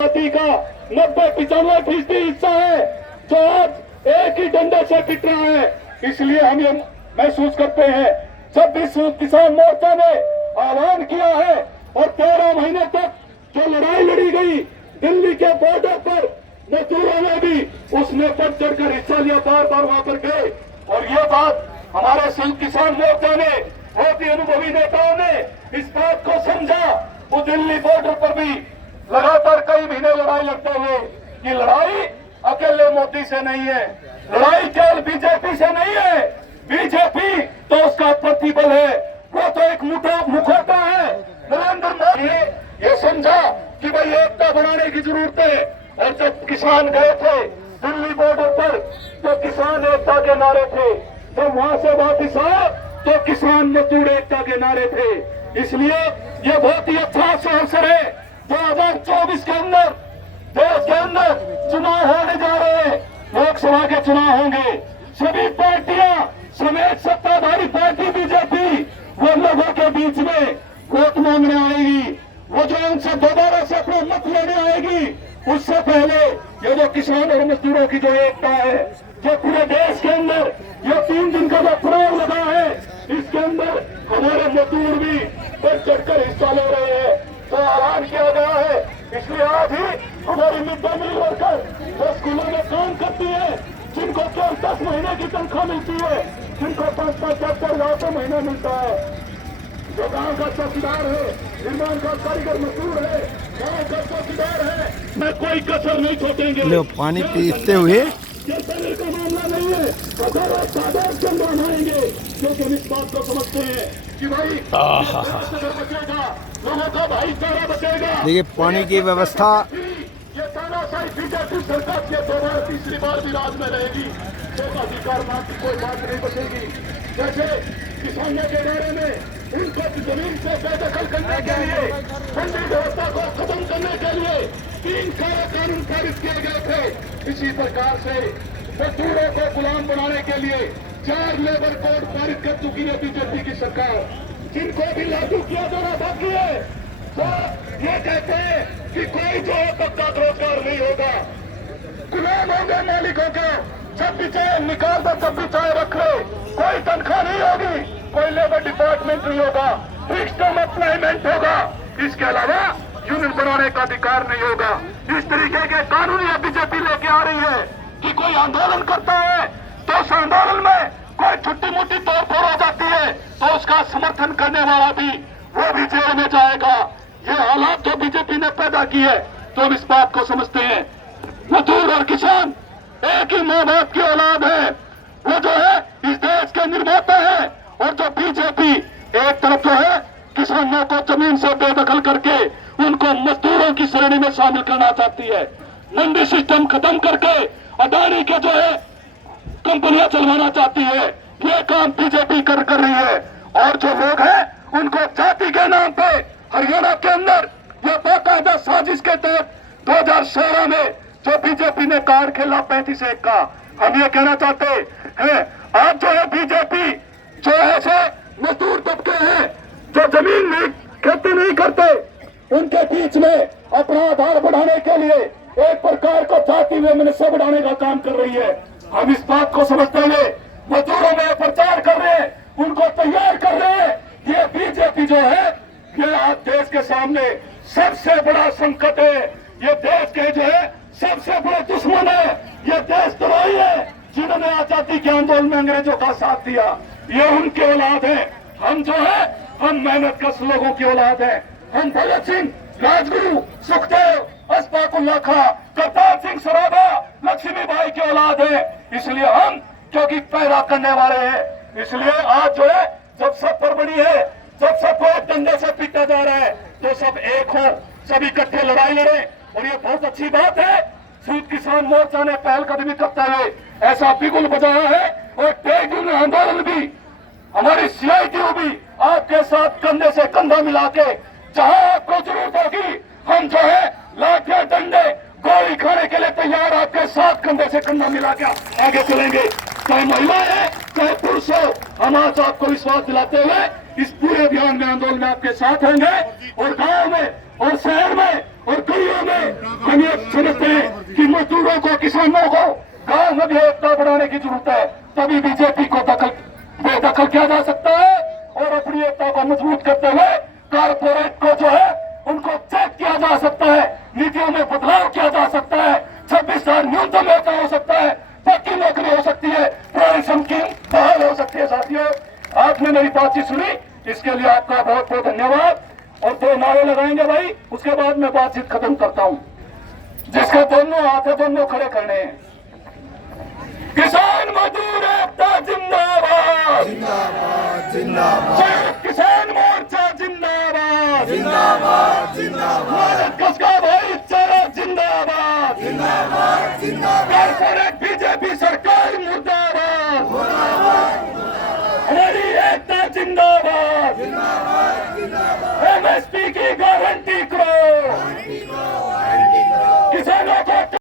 आबादी का 90-95% हिस्सा है जो आज एक ही डंडे से पिट रहा है। इसलिए हम ये महसूस करते हैं, जब भी किसान मोर्चा ने आह्वान किया है और 13 महीने तक जो लड़ाई लड़ी गई दिल्ली के बॉर्डर पर, मजदूरों ने भी उसमें बढ़ चढ़कर हिस्सा लिया, बार बार वहां पर गए। और ये बात हमारे संघ किसान मोर्चा ने, बहुत ही अनुभवी नेताओं ने इस बात को समझा। वो दिल्ली बॉर्डर पर भी लगातार कई महीने लड़ाई लड़ते हुए, ये लड़ाई अकेले मोदी से नहीं है, लड़ाई केवल बीजेपी से नहीं है। बीजेपी तो उसका प्रतिबल है, वो तो एक मुखौटा है। नरेंद्र मोदी ये समझा कि भाई एकता बनाने की जरूरत है। और जब किसान गए थे दिल्ली बॉर्डर पर तो किसान एकता के नारे थे, जब वहां से वापिस आए तो किसान मजदूर एकता के नारे थे। इसलिए ये बहुत ही अच्छा अवसर है। 2024 के अंदर देश के अंदर चुनाव होने जा रहे हैं, लोकसभा के चुनाव होंगे। सभी पार्टियां समेत सत्ताधारी पार्टी बीजेपी वो लोगों के बीच में वोट मांगने आएगी, वो जो उनसे दोबारा से अपना मत लेने आएगी। उससे पहले ये जो किसान और मजदूरों की जो एकता है, जो पूरे देश के अंदर ये 3 दिन का जो चुनाव लगा है, इसके अंदर हमारे मजदूर भी बढ़ चढ़कर हिस्सा ले रहे हैं, तो ऐलान किया गया है। इसलिए आज ही हमारी मिड डे मील वर्कर जो स्कूलों में काम करती है, जिनको केवल 10 महीने की तनख्वाह मिलती है, जिनको 5-5 महीना मिलता है, जो गांव का चौकीदार है, निर्माण का कारीगर मजदूर है, गांव का चौकीदार है, मैं कोई कसर नहीं छोड़ेंगे। लो पानी पीते हुए ये शरीर का मामला नहीं है, अगर वो साधारण संग्राम आएंगे, क्योंकि हम इस बात को समझते हैं कि भाई बचेगा, लोगों का भाईचारा बचेगा। देखिए पानी की व्यवस्था ये तानाशाही बीजेपी सरकार की दोबारा तीसरी बार भी राज में रहेगी, तो अधिकार नाम की कोई बात नहीं बचेगी। जैसे किसानों के बारे में उनको जमीन से बेदखल करने के लिए, मंडी व्यवस्था को खत्म करने के लिए 3 कानून पारित किए गए थे। इसी प्रकार से मजदूरों को गुलाम बनाने के लिए 4 लेबर कोड पारित कर चुकी है बीजेपी की सरकार, जिनको भी लागू किया जाना बाकी है। तो ये कहते हैं कि कोई जो तब तक रोजगार नहीं होगा, गुलाम होंगे मालिकों का, जब भी चाहे निकाल दो, जब भी चाहे रख लो, कोई तनख्वाह नहीं होगी, कोई लेबर डिपार्टमेंट नहीं होगा, फिक्स टर्म एम्प्लॉयमेंट होगा। इसके अलावा यूनियन बनाने का अधिकार नहीं होगा। इस तरीके के कानून ये बीजेपी लेके आ रही है कि कोई आंदोलन करता है तो उस आंदोलन में कोई छोटी मोटी तोड़फोड़ हो जाती है तो उसका समर्थन करने वाला भी वो भी जेल में जाएगा। ये हालात जो बीजेपी ने पैदा की है, तो हम इस बात को समझते हैं, मजदूर और किसान एक ही माँ बाप की औलाद है, वो जो है इस देश के निर्माता है। और जो बीजेपी एक तरफ जो है किसानों को जमीन से बेदखल करके उनको मजदूरों की श्रेणी में शामिल करना चाहती है, मंडी सिस्टम खत्म करके अदानी के जो है कंपनियां चलवाना चाहती है, ये काम बीजेपी कर रही है। और जो लोग हैं उनको जाति के नाम पे हरियाणा के अंदर ये बाकायदा साजिश के तहत 2016 में जो बीजेपी ने कार्ड खेला 35-1 का, हम ये कहना चाहते हैं आज जो है बीजेपी जो ऐसे मजदूर तबके हैं जो जमीन में खेती नहीं करते, उनके बीच में अपना आधार बढ़ाने के लिए एक प्रकार को जाति में मनसा बढ़ाने का काम कर रही है। हम इस बात को समझते हुए मजदूरों में प्रचार कर रहे हैं, उनको तैयार कर रहे हैं। ये बीजेपी जो है ये आज देश के सामने सबसे बड़ा संकट है, ये देश के जो है सबसे बड़ा दुश्मन है, ये देशद्रोही है, जिन्होंने आजादी के आंदोलन में अंग्रेजों का साथ दिया। ये उनके औलाद है, हम जो है हम मेहनत कश लोगों की औलाद है। हम भगत सिंह, राजगुरु, सुखदेव, अशफाकुल्लाह खां, करतार सिंह सराभा, लक्ष्मीबाई की औलाद है। इसलिए हम क्योंकि पैदा करने वाले हैं, इसलिए आज जो है जब सब पर बड़ी है, जब सबको एक डंडे से पीटा जा रहा है, तो सब एक हो, सब इकट्ठे लड़ाई लड़े। और ये बहुत अच्छी बात है, संयुक्त किसान मोर्चा ने पहलकदमी करते हुए ऐसा बिगुल बजाया है। और ट्रेड यूनियन आंदोलन भी, हमारी CITU भी आपके साथ कंधे से कंधा मिला के जहां आपको जरूरत होगी, हम जो है लाठियां, डंडे, गोली खाने के लिए तैयार, आपके साथ कंधे से कंधा मिला के आगे चलेंगे। चाहे महिला है चाहे पुरुष हो, हम आज आपको विश्वास दिलाते हुए इस पूरे अभियान में, आंदोलन में आपके साथ होंगे। और गांव में और शहर में और गलियों में हम ये समझते हैं कि मजदूरों को, किसानों को गांव में भी एकता बढ़ाने की जरूरत है। तभी बीजेपी को बेदखल किया जा सकता है और अपनी एकता को मजबूत करते हुए कारपोरेट को जो है उनको चेक किया जा सकता है, नीतियों में बदलाव किया जा सकता है। 26,000 न्यूनतम वेतन हो सकता है, पक्की नौकरी हो सकती है, पुरानी स्कीम बहाल हो सकती है। साथियों, आपने मेरी बातचीत सुनी, इसके लिए आपका बहुत बहुत धन्यवाद। और 2 नारे लगाएंगे भाई, उसके बाद मैं बातचीत खत्म करता हूं। जिसके दोनों हाथ है दोनों खड़े करने हैं। किसान मजदूर एकता जिंदाबाद, जिंदाबाद जिंदाबाद किसान मोर्चा जिंदाबाद, जिंदाबाद जिंदाबाद कसका भाईचारा जिंदाबाद, जिंदाबाद जिंदाबाद कारपोरेट बीजेपी सरकार मुर्दाबाद, हमारी एकता जिंदाबाद, एमएसपी की गारंटी करो, किसानों को